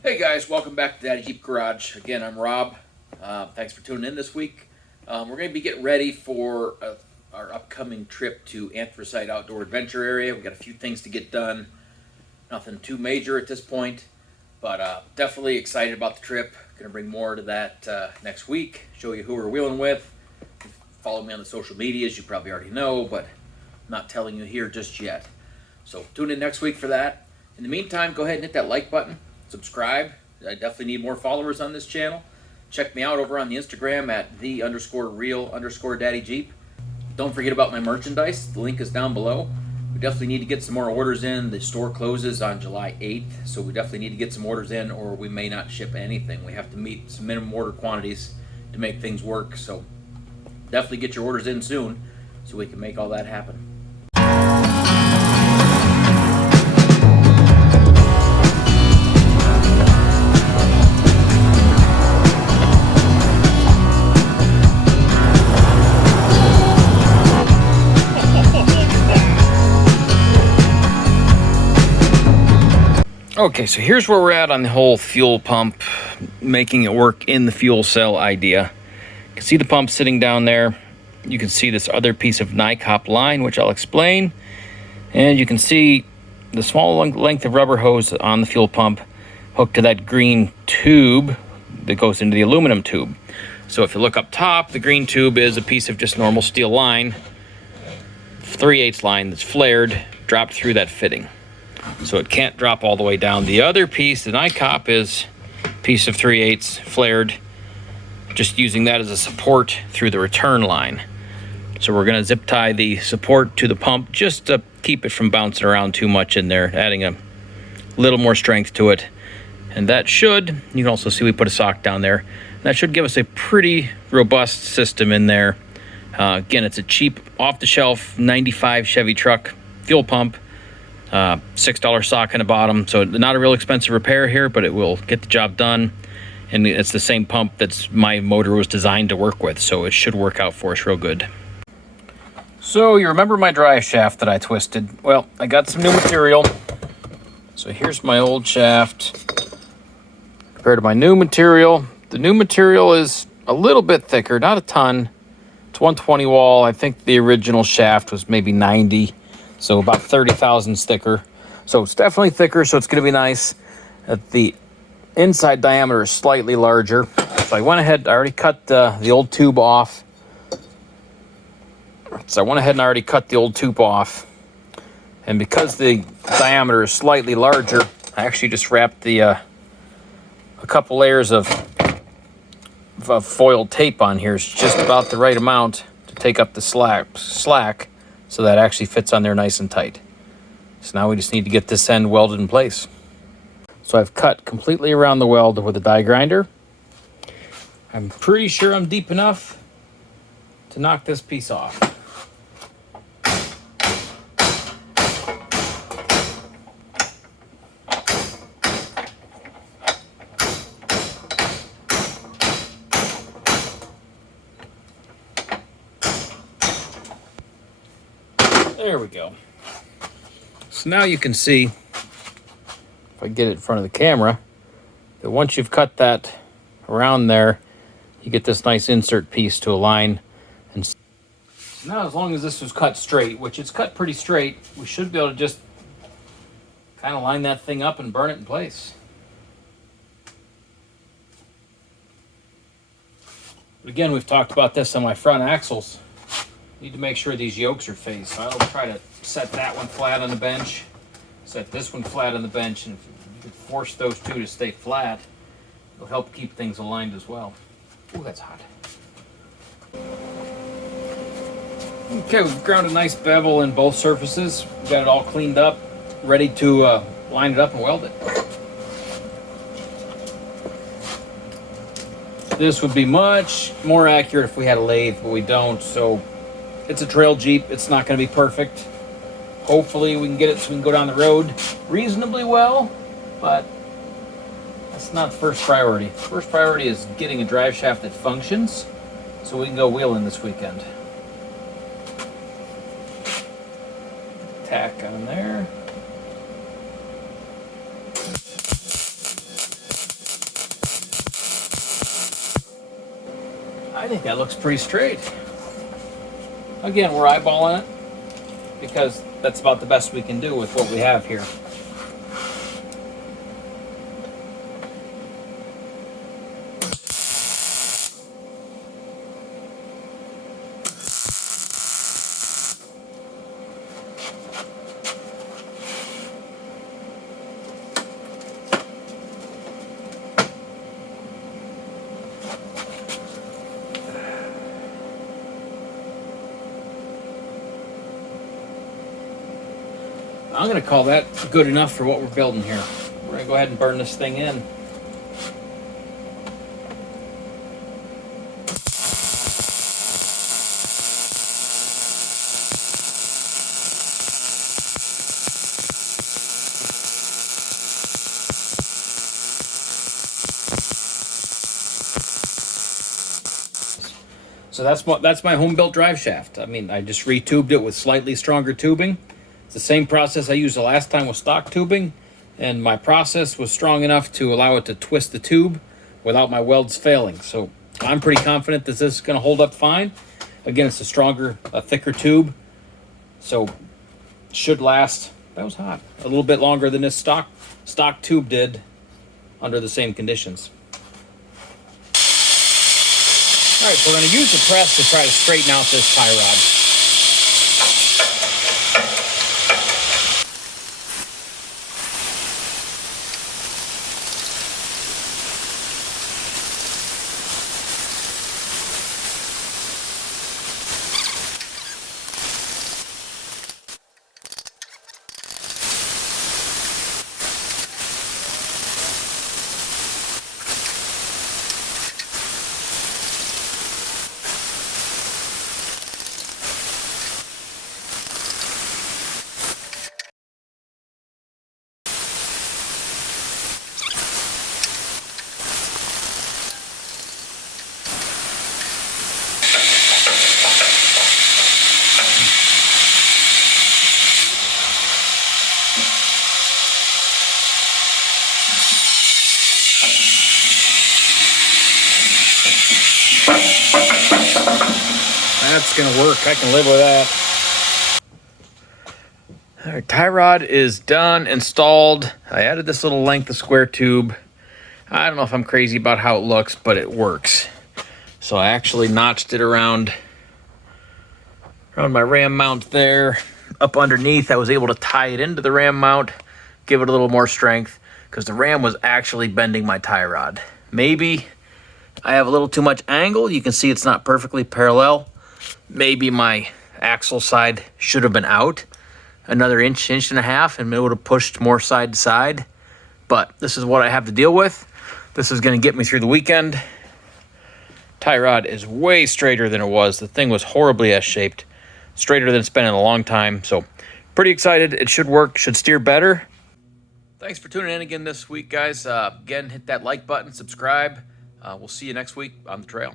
Hey guys, welcome back to DaddyJeep Garage. Again, I'm Rob. Thanks for tuning in this week. We're going to be getting ready for our upcoming trip to Anthracite Outdoor Adventure Area. We've got a few things to get done. Nothing too major at this point, but definitely excited about the trip. Going to bring more to that next week, show you who we're wheeling with. Follow me on the social medias, you probably already know, but I'm not telling you here just yet. So tune in next week for that. In the meantime, go ahead and hit that like button. Subscribe. I definitely need more followers on this channel. Check me out over on the Instagram at the_real_DaddyJeep. Don't forget about my merchandise. The link is down below. We definitely need to get some more orders in. The store closes on July 8th, so we definitely need to get some orders in or we may not ship anything. We have to meet some minimum order quantities to make things work, so definitely get your orders in soon so we can make all that happen. Okay, so here's where we're at on the whole fuel pump, making it work in the fuel cell idea. You can see the pump sitting down there. You can see this other piece of NICOP line, which I'll explain. And you can see the small length of rubber hose on the fuel pump hooked to that green tube that goes into the aluminum tube. So if you look up top, the green tube is a piece of just normal steel line, 3/8 line that's flared, dropped through that fitting. So it can't drop all the way down. The other piece, the NICOP, is a piece of 3/8 flared, just using that as a support through the return line. So we're going to zip tie the support to the pump just to keep it from bouncing around too much in there, adding a little more strength to it. And that should, you can also see we put a sock down there, that should give us a pretty robust system in there. Again, it's a cheap, off-the-shelf 95 Chevy truck fuel pump. $6 sock in the bottom, so not a real expensive repair here, but it will get the job done. And it's the same pump that's my motor was designed to work with, so it should work out for us real good. So you remember my drive shaft that I twisted? Well, I got some new material. So here's my old shaft compared to my new material. The new material is a little bit thicker, not a ton. It's 120 wall. I think the original shaft was maybe 90. So about 30 thousandths thicker. So it's definitely thicker, so it's going to be nice. The inside diameter is slightly larger. So I went ahead, I already cut the old tube off. So I went ahead and already cut the old tube off. And because the diameter is slightly larger, I actually just wrapped a couple layers of foil tape on here. It's just about the right amount to take up the slack. So that actually fits on there nice and tight. So now we just need to get this end welded in place. So I've cut completely around the weld with a die grinder. I'm pretty sure I'm deep enough to knock this piece off. There we go. So now you can see, if I get it in front of the camera, that once you've cut that around there, you get this nice insert piece to align. And so now as long as this was cut straight, which it's cut pretty straight, we should be able to just kind of line that thing up and burn it in place. But again, we've talked about this on my front axles. Need to make sure these yokes are faced. So I'll try to set that one flat on the bench, set this one flat on the bench, and if you could force those two to stay flat, it'll help keep things aligned as well. Ooh, that's hot. Okay, we've ground a nice bevel in both surfaces. We've got it all cleaned up, ready to line it up and weld it. This would be much more accurate if we had a lathe, but we don't, so it's a trail Jeep. It's not going to be perfect. Hopefully we can get it so we can go down the road reasonably well, but that's not first priority. First priority is getting a drive shaft that functions so we can go wheeling this weekend. Tack on there. I think that looks pretty straight. Again, we're eyeballing it because that's about the best we can do with what we have here. I'm going to call that good enough for what we're building here. We're going to go ahead and burn this thing in. So that's my home-built drive shaft. I mean, I just retubed it with slightly stronger tubing. It's the same process I used the last time with stock tubing, and my process was strong enough to allow it to twist the tube without my welds failing. So I'm pretty confident that this is going to hold up fine. Again, it's a thicker tube, so should last, that was hot, a little bit longer than this stock tube did under the same conditions. All right, so we're going to use the press to try to straighten out this tie rod. That's gonna work. I can live with that. All right, tie rod is done, installed. I added this little length of square tube. I don't know if I'm crazy about how it looks, but it works. So I actually notched it around my ram mount there. Up underneath, I was able to tie it into the ram mount, give it a little more strength, because the ram was actually bending my tie rod. Maybe I have a little too much angle. You can see it's not perfectly parallel. Maybe my axle side should have been out another inch and a half, and it would have pushed more side to side. But this is what I have to deal with. This is going to get me through the weekend. Tie rod is way straighter than it was. The thing was horribly S-shaped, straighter than it's been in a long time. So pretty excited. It should work, should steer better. Thanks for tuning in again this week, guys. Again, hit that like button, subscribe. We'll see you next week on the trail.